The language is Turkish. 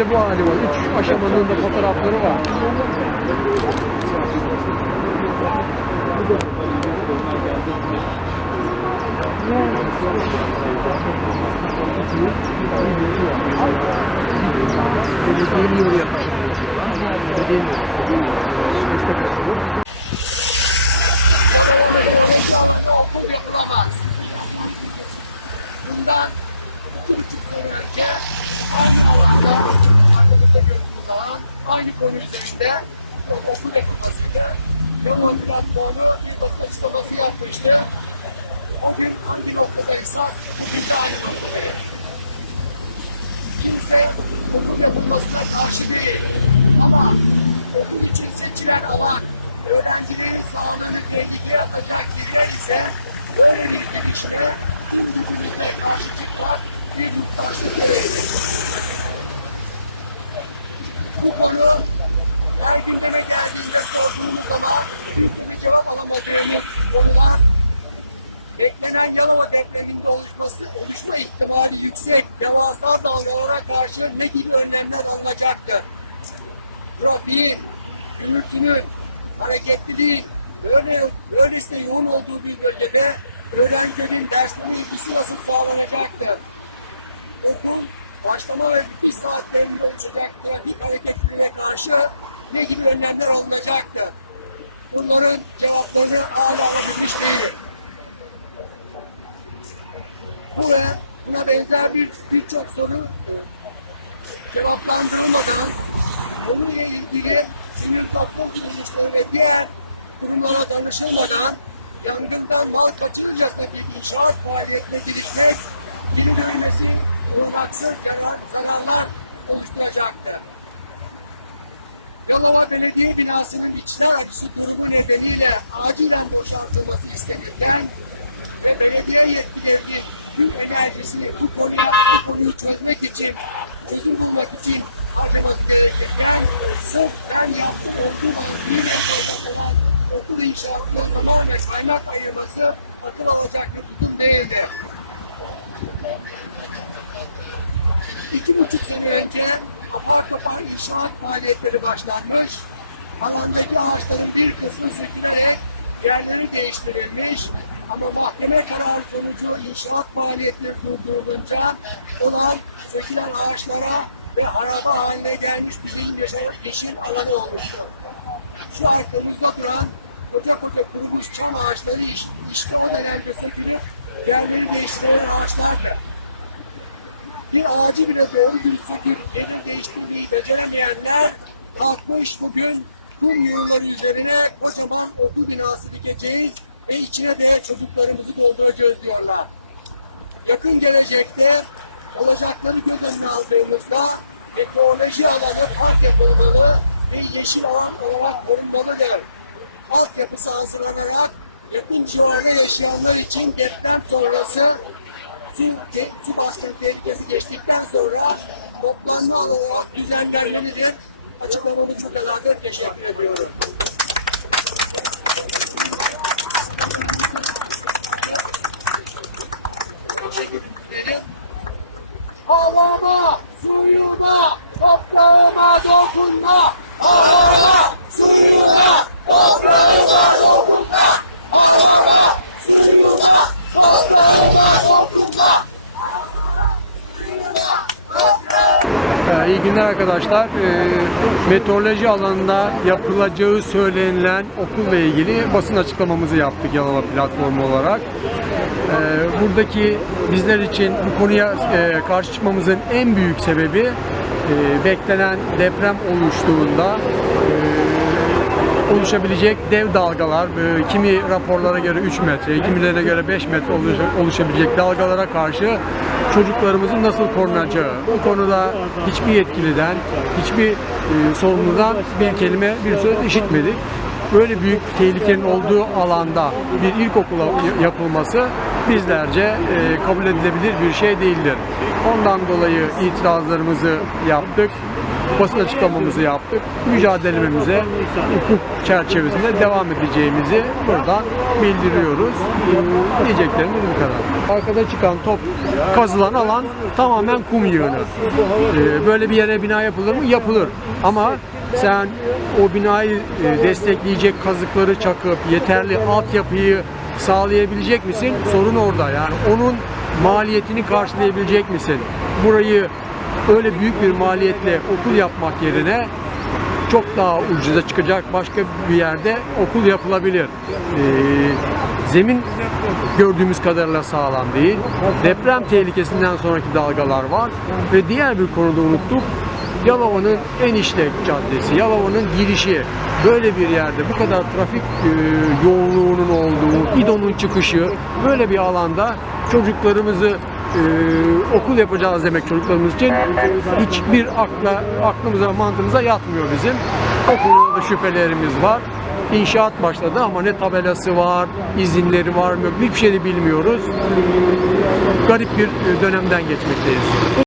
de bu hali var. Üç aşamanın da fotoğrafları var. Belediyenin yolu yapacak. Belediyenin destek platformu bir nokta istaması yapmıştı. O bir hangi noktadaysa bir tane noktadayız. Kimse okul yapılmasına karşı değil. Ama okul için seçilen alan öğrencilerin sağlığını tehlikeye atacak ise öğrencilerin dışarı tüm gücümüzle karşı çıkmak bir muhtaçlık değildir. Bu konu her gündeme geldiğinde sorduğumuz zaman bir cevap alamadığımız konular beklenen Yalova depreminde oluşması, oluşma ihtimali yüksek devasa dalgalara karşı ne gibi önlemler alınacaktır? Trafiğin, gürültünün, hareketliliğin, böyle, öylesine yoğun olduğu bir bölgede öğrencinin derslerin ilgisi nasıl sağlanacaktır? Okul, başlama ve bitiş saatlerinde oluşacak trafik hareketliliğine karşı ne gibi önlemler alınacaktır? Bunların cevaplarını hala alabilmiş değiliz. Bu buna benzer bir birçok soru cevaplandırılmadan konuyla ilgili sivil toplum kuruluşları ve diğer kurumlara danışılmadan yangından mal kaçırıcasına bir inşaat faaliyetine girişmek girilmesi ruhaksız yalan zararlar oluşturacaktır. Yalova Belediye binasının içler açısı durumu nedeniyle acilen boşaltılması istenirken ve belediye yetkilileri tüm enerjisini bu konuya, bu konuyu çözmek için, çözüm bulmak için harcaması gerekirken sırf ben olduğu gibi bir olan okul inşaatına zaman ve kaynak ayırması akıl alacak bir tutum değildi. İki buçuk sene önce apar topar inşaat faaliyetleri başlanmış. Alandaki ağaçların bir kısmı sökülerek yerleri değiştirilmiş. Ama mahkeme kararı sonucu inşaat faaliyetleri durdurulunca olan sökülen ağaçlara ve araba haline gelmiş bir yeşil, alanı olmuştu. Şu arkamızda duran koca koca kurumuş çam ağaçları iş, işgal eden sökülüp yerleri değiştirilen ağaçlardı bir ağacı bile doğru bir fikir eli değiştirmeyi beceremeyenler kalkmış bugün kum yığınları üzerine okul binası dikeceğiz ve içine de çocuklarımızı dolduracağız diyorlar. Yakın gelecekte olacakları göz önüne aldığımızda ekoloji alanı park yapılmalı ve yeşil alan olarak korunmalıdır. Altyapısı hazırlanarak yakın civarda yaşayanlar için deprem sonrası su, su baskını tehlikesi geçtikten sonra toplanma olarak düzenlenmelidir. Açıklamamı çok eladır. Teşekkür ediyorum. İyi günler arkadaşlar. Ee, meteoroloji alanında yapılacağı söylenilen okulla ilgili basın açıklamamızı yaptık Yalova platformu olarak. Ee, buradaki bizler için bu konuya e, karşı çıkmamızın en büyük sebebi e, beklenen deprem oluştuğunda oluşabilecek dev dalgalar, e, kimi raporlara göre 3 metre, kimilerine göre 5 metre oluşa- oluşabilecek dalgalara karşı çocuklarımızın nasıl korunacağı, bu konuda hiçbir yetkiliden, hiçbir e, sorumludan bir kelime, bir söz işitmedik. Böyle büyük tehlikenin olduğu alanda bir ilkokula yapılması bizlerce e, kabul edilebilir bir şey değildir. Ondan dolayı itirazlarımızı yaptık, basın açıklamamızı yaptık, mücadelemize hukuk çerçevesinde devam edeceğimizi buradan bildiriyoruz. Diyeceklerimiz bu kadar. Arkada çıkan top, kazılan alan tamamen kum yığını. E, Böyle bir yere bina yapılır mı? Yapılır. Ama sen o binayı e, destekleyecek kazıkları çakıp yeterli altyapıyı sağlayabilecek misin? Sorun orada. Yani onun maliyetini karşılayabilecek misin? Burayı öyle büyük bir maliyetle okul yapmak yerine çok daha ucuza çıkacak başka bir yerde okul yapılabilir. Ee, zemin gördüğümüz kadarıyla sağlam değil. Deprem tehlikesinden sonraki dalgalar var ve diğer bir konuda unuttuk. Yalova'nın en işlek caddesi, Yalova'nın girişi böyle bir yerde bu kadar trafik e, yoğunluğunun olduğu, İDO'nun çıkışı böyle bir alanda çocuklarımızı e, okul yapacağız demek çocuklarımız için hiçbir akla, aklımıza mantığımıza yatmıyor bizim. Okulda da şüphelerimiz var. İnşaat başladı ama ne tabelası var, izinleri var mı yok hiçbir şey de bilmiyoruz. Garip bir dönemden geçmekteyiz.